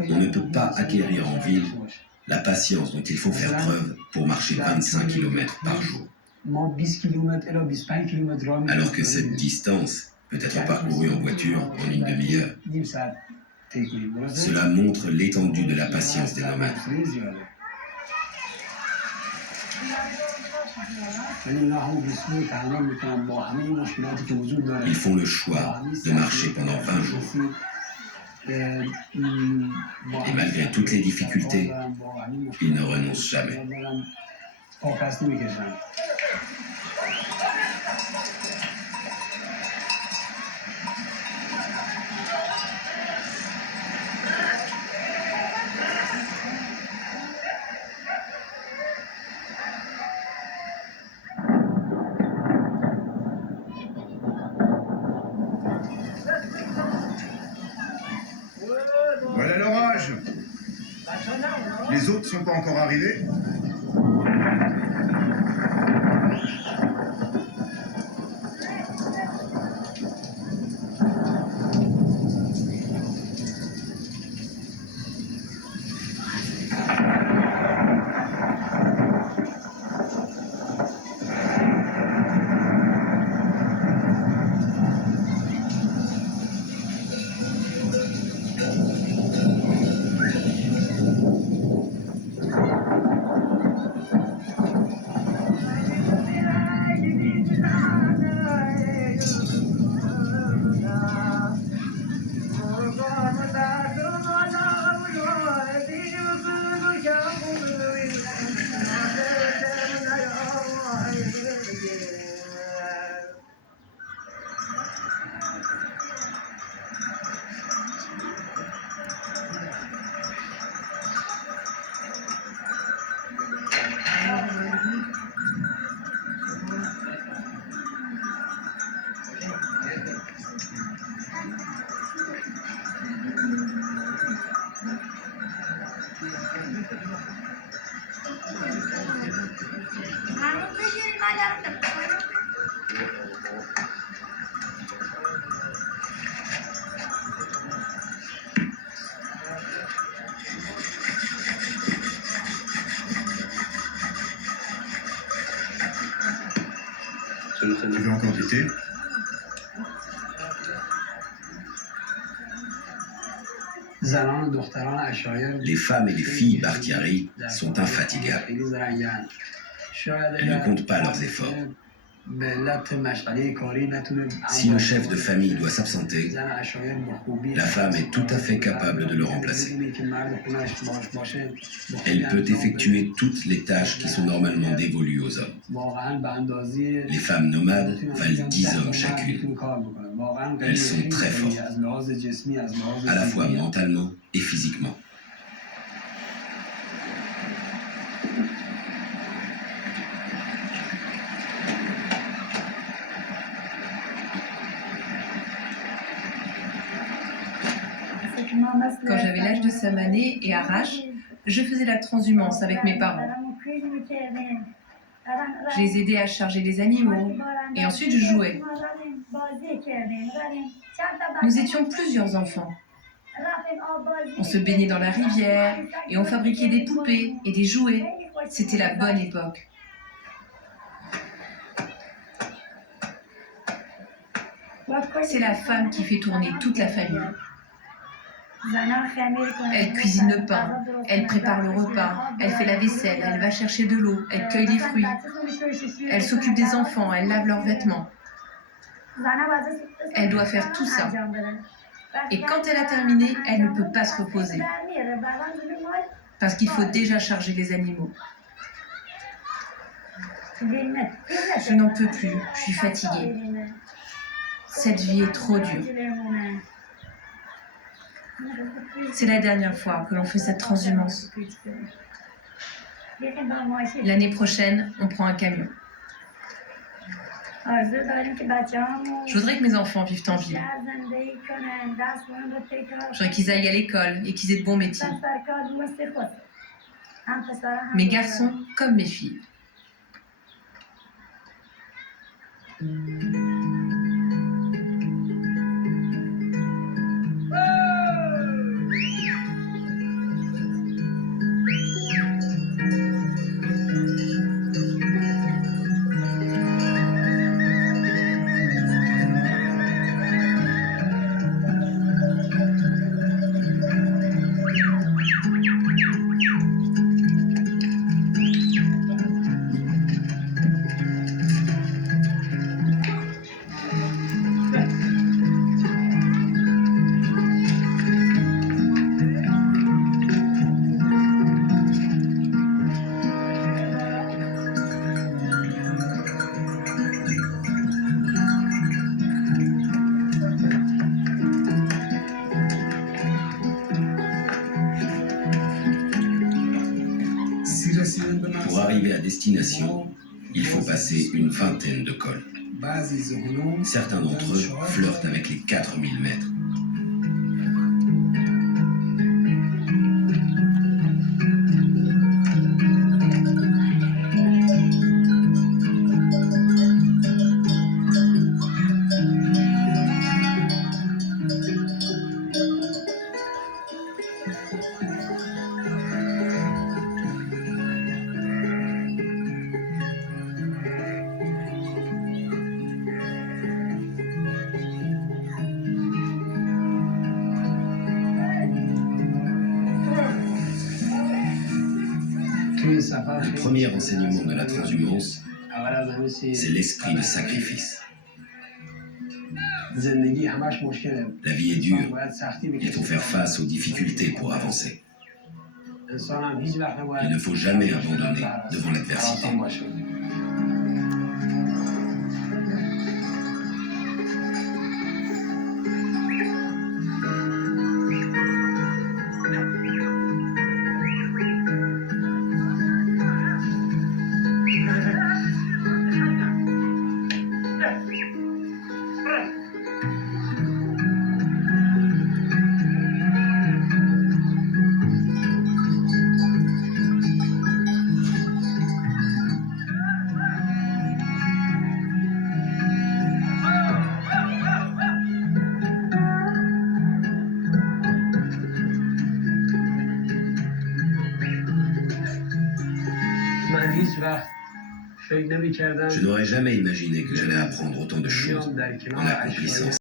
On ne peut pas acquérir en ville la patience dont il faut faire preuve pour marcher 25 km par jour. Alors que cette distance peut être parcourue en voiture en une demi-heure. Cela montre l'étendue de la patience des nomades. Ils font le choix de marcher pendant 20 jours. Et malgré toutes les difficultés, ils ne renoncent jamais. Voilà l'orage. Les autres sont pas encore arrivés? Tu veux encore du thé? Les femmes et les filles Bakhtiari sont infatigables. Elles ne comptent pas leurs efforts. Si le chef de famille doit s'absenter, la femme est tout à fait capable de le remplacer. Elle peut effectuer toutes les tâches qui sont normalement dévolues aux hommes. Les femmes nomades valent 10 hommes chacune. Elles sont très fortes, à la fois mentalement et physiquement. Quand j'avais l'âge de Samané et Arash, je faisais la transhumance avec mes parents. Je les aidais à charger les animaux et ensuite je jouais. Nous étions plusieurs enfants. On se baignait dans la rivière et on fabriquait des poupées et des jouets. C'était la bonne époque. C'est la femme qui fait tourner toute la famille. Elle cuisine le pain, elle prépare le repas, elle fait la vaisselle, elle va chercher de l'eau, elle cueille des fruits. Elle s'occupe des enfants, elle lave leurs vêtements. Elle doit faire tout ça. Et quand elle a terminé, elle ne peut pas se reposer. Parce qu'il faut déjà charger les animaux. Je n'en peux plus, je suis fatiguée. Cette vie est trop dure. C'est la dernière fois que l'on fait cette transhumance. L'année prochaine, on prend un camion. Je voudrais que mes enfants vivent en ville. Je voudrais qu'ils aillent à l'école et qu'ils aient de bons métiers. Mes garçons comme mes filles. Pour arriver à destination, il faut passer une vingtaine de cols. Certains d'entre eux flirtent avec les 4000 mètres. Le premier enseignement de la transhumance, c'est l'esprit de sacrifice. La vie est dure, il faut faire face aux difficultés pour avancer. Il ne faut jamais abandonner devant l'adversité. Je n'aurais jamais imaginé que j'allais apprendre autant de choses en accomplissant